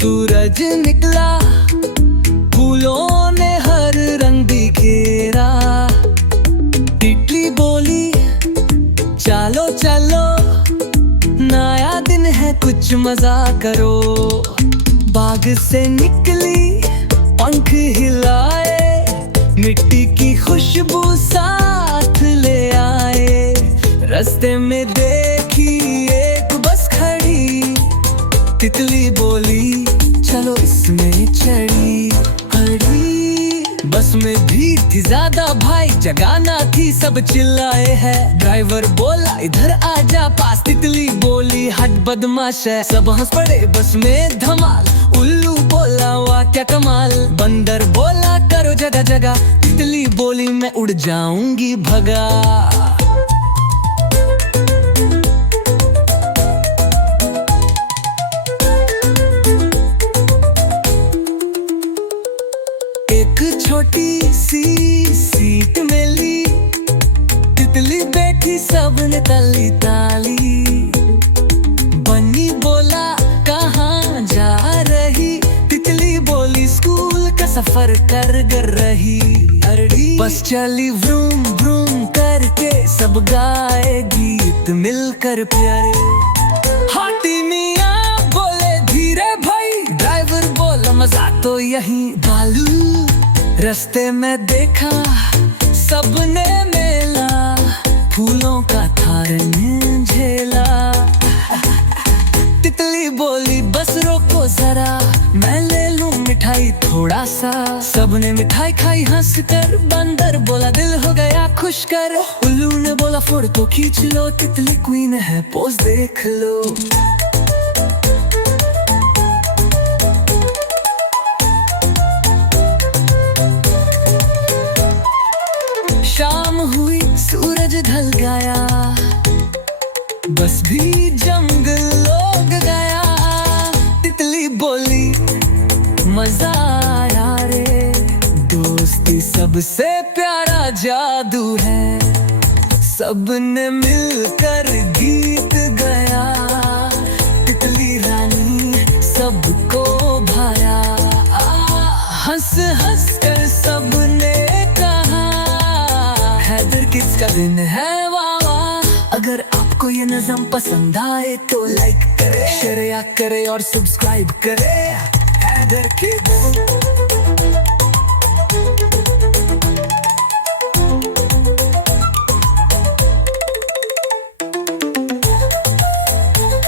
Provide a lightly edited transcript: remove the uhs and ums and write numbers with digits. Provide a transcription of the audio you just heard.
सूरज निकला, फूलों ने हर रंग बिखेरा। तितली बोली चलो चलो, नया दिन है कुछ मजा करो। बाग से निकली पंख हिलाए, मिट्टी की खुशबू साथ ले आए। रास्ते में देखी एक बस खड़ी, तितली बोली चलो इसमें चढ़ी। बस में भीड़ थी ज्यादा भाई, जगह ना थी सब चिल्लाए हैं। ड्राइवर बोला इधर आजा पास, तितली बोली हट बदमाश है। सब हंस पड़े बस में धमाल, उल्लू बोला वाह क्या कमाल। बंदर बोला करो जगह जगह, तितली बोली मैं उड़ जाऊंगी भगा। एक छोटी सी सीट मिली, तितली बैठी सबने ताली ताली। बन्नी बोला कहाँ जा रही, तितली बोली स्कूल का सफर कर रही। बस चली व्रूम व्रूम करके, सब गाए गीत मिलकर प्यारे। हाथी मियाँ बोले धीरे भाई, ड्राइवर बोला मजा तो यहीं डालू। रास्ते में देखा सबने मेला, फूलों का था रंग झेला। तितली बोली बस रोको जरा, मैं ले लूं मिठाई थोड़ा सा। सबने मिठाई खाई हंस कर, बंदर बोला दिल हो गया खुश कर। उल्लू ने बोला फोटो तो खींच लो, तितली क्वीन है पोज देख लो। शाम हुई सूरज ढल गया, बस भी जंगल लोग गया। तितली बोली मजा आया रे, दोस्ती सबसे प्यारा जादू है। सबने मिलकर गीत गाया, तितली रानी सबको भाया। हंस हंस कर सबने कहा हैदर किसका दिन है वाह वाह। अगर आपको ये नज़म पसंद आए तो लाइक करे, शेयर करे और सब्सक्राइब करे। हैदर किड्स।